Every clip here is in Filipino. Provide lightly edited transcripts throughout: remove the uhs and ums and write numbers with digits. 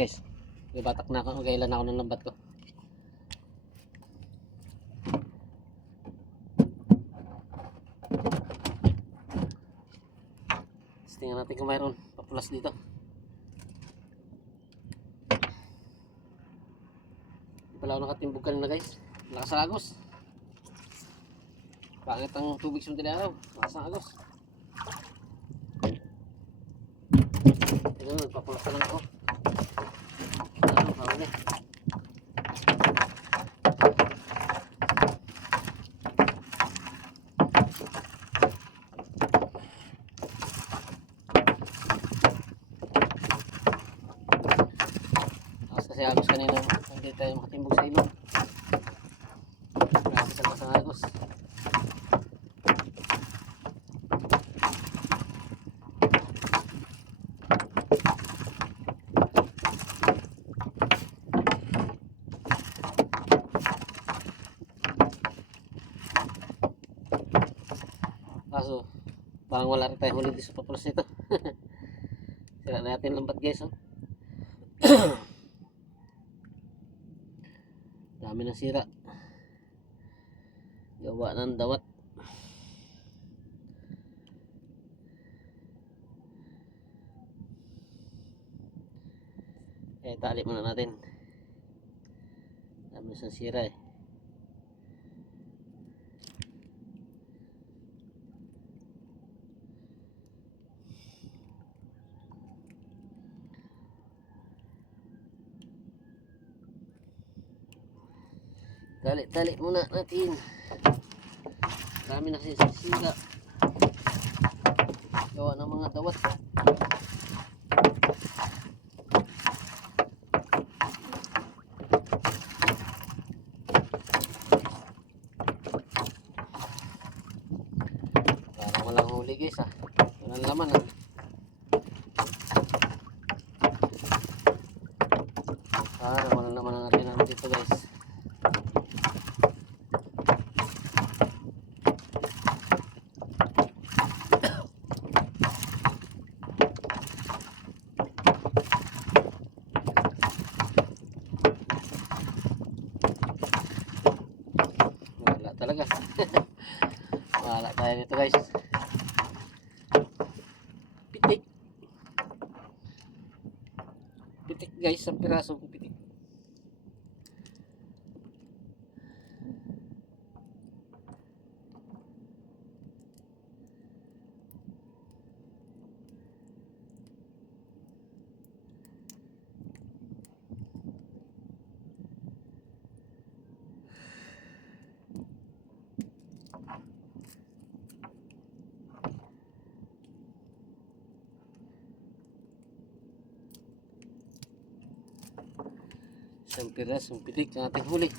guys. Ibatak na ako, kailan ako ng lambat ko. Tingnan natin kung mayroon papulas dito. Hindi pala ako nakatimbog kanina guys. Lakas ang agos. Pangit ang tubig sa madaling araw. Lakas ang agos. Ito, nagpapulas na lang ako. Ano, pahuli. Kasi agos kanina hindi tayo makatimbog sa ilog. Grabe sa lakas ang agos. Kaso parang wala rin tayo huli dito sa papulas nito. Sira natin lambat guys, oh. Dami ng sira. Gawa ng dawat. Tali muna natin. Dami ng sira eh. Tali muna natin. Dami na kasi sira. Gawa ng mga dawat. Parang walang huli guys ah. Walang laman ah. Parang walang laman ang natin dito guys. Talaga. Wala tayo nito guys. Pitik. Pitik guys, ang piraso ko pitik. Isang pirasong pitik ang ating huli.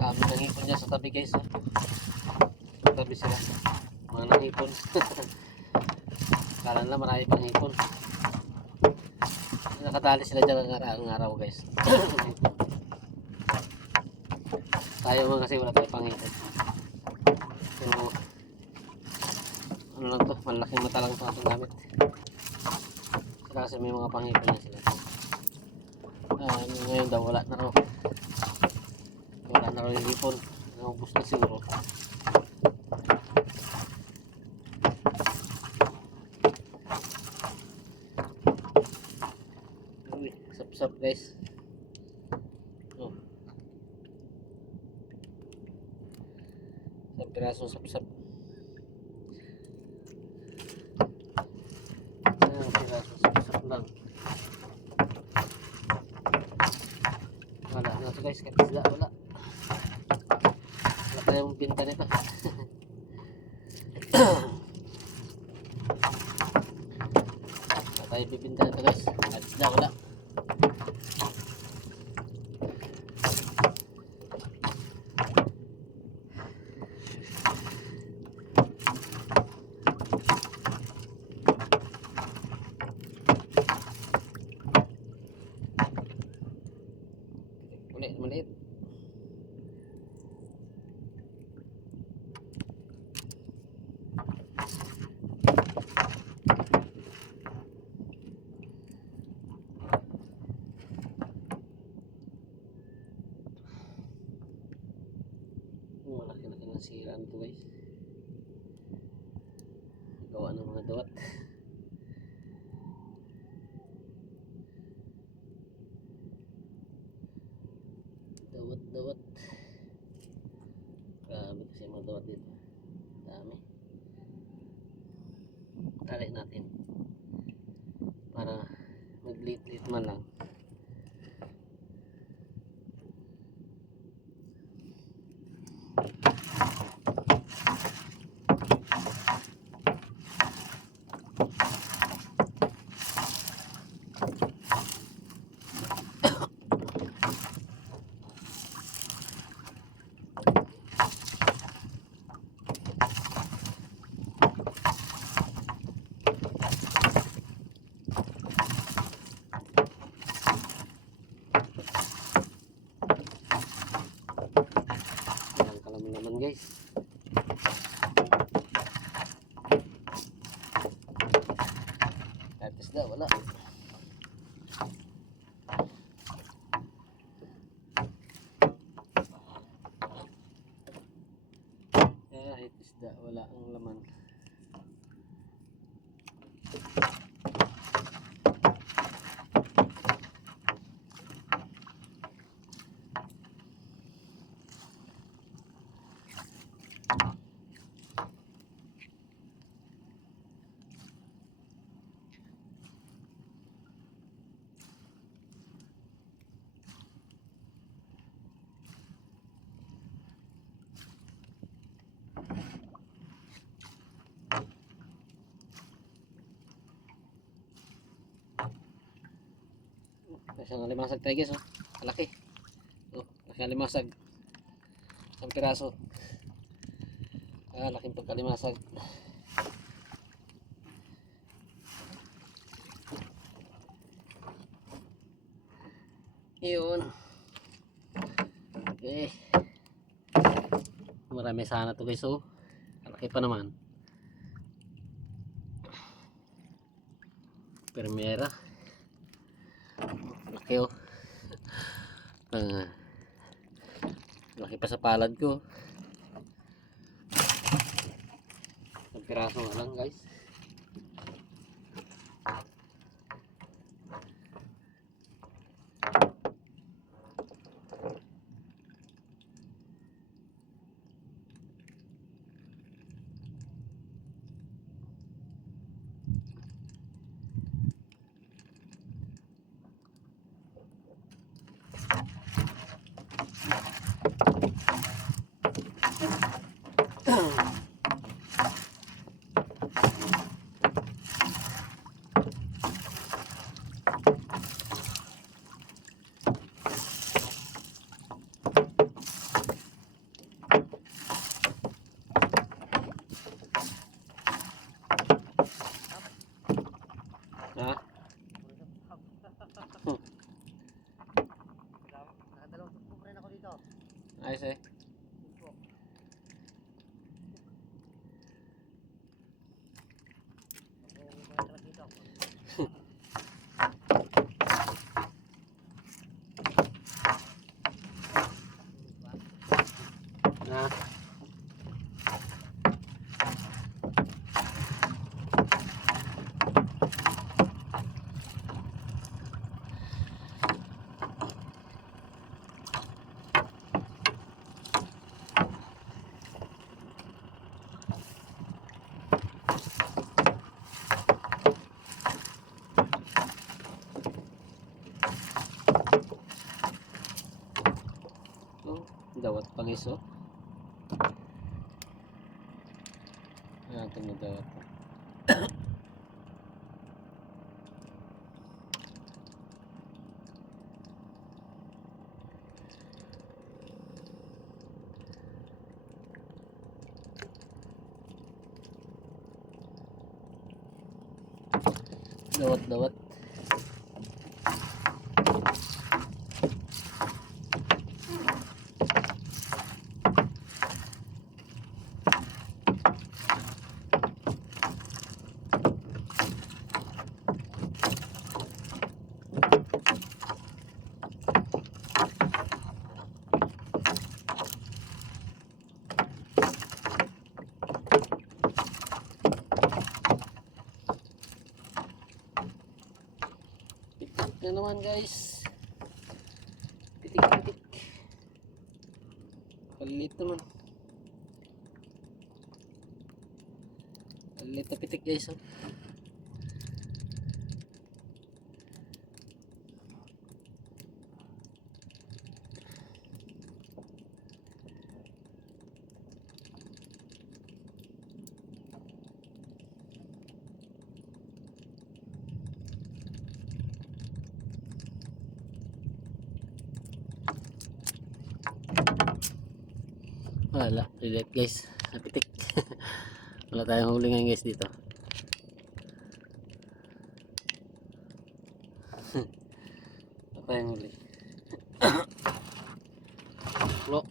Kami nangipon niya sa tabi guys. Sa tabi sila. Mga nangipon. Kala nila marami pang hipon. Nakatali sila dyan ang araw guys. Tayo man kasi wala tayo pang hipon. So, ano lang to, malaking mata lang ito ating gamit. Sila kasi may mga pang hipon na sila. Ngayon daw wala na raw. Wala na rin yung hipon. Naubos na siguro. Uy, sap-sap guys. Oh. Isang pirasong sap-sap. Isang pirasong sap-sap lang. Wala na ito guys, katisla, wala. Wala tayong pinta nito. Wala tayong bibinta nito guys. Katisla, wala. nasira nito guys. Gawa ng mga dawat. Dawat. Grabe kasi mga dawat dito. Dami. Tali natin. Para maglit-lit man lang. Ang kalaman guys. Kahit isda wala. Kahit isda wala ang laman. Kasi ang limasag tayo guys, oh. Malaki. Oh, laki ang limasag. Isang piraso. Laking pagkalimasag. Yun. Okay. Marami sana to guys, oh. Malaki pa naman. Primera. Laki oh. Laki pa sa palad ko. Ang piraso nga lang guys. Ha? Nakadalawang tukpo pa rin ako dito. Ayos eh. Tukpo. Ako mga talas dito. Ha? Oh, dawat pang iso. Ayan, ito na dawat. Dawat. na naman guys. Pitik-pitik. Palit naman. Palit na pitik guys. Oh. Wala, relate guys. Napitik. Wala tayong huli ngayon guys dito. Wala tayong huli. Lo.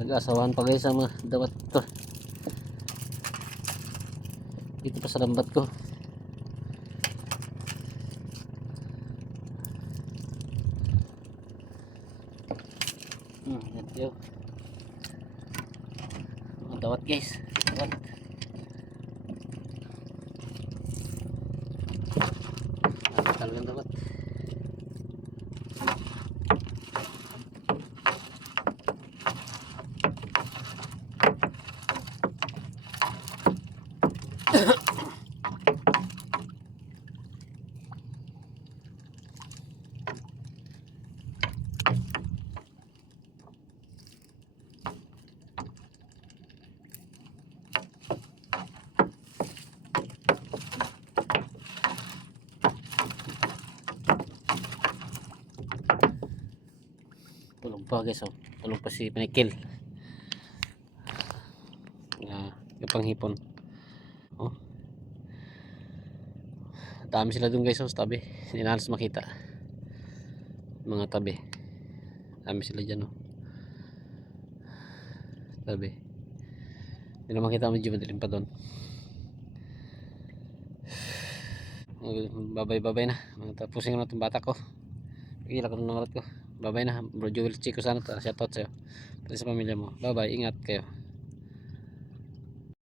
Nag-asawahan pa guys ang mga dawat to. Dito pa sa lambat ko. Yan yun. Mga dawat guys. Dawat. Talagang dawat. Tulog pa guys, oh. Tulog pa si Pinikil. Yung panghipon. Oh. Dami sila dun guys, oh, sa tabi. Hindi na halos makita. Mga tabi. Dami sila dyan, oh. Tabi. Hindi na makita, medyo madilim pa doon. Babay-babay na. Tapusin ko na itong bata ko. Pagkila ko ng namarot ko. Babay na. Bro Joel Chico sana. Shoutout sa'yo. Pati sa pamilya mo. Bye-bye. Ingat kayo.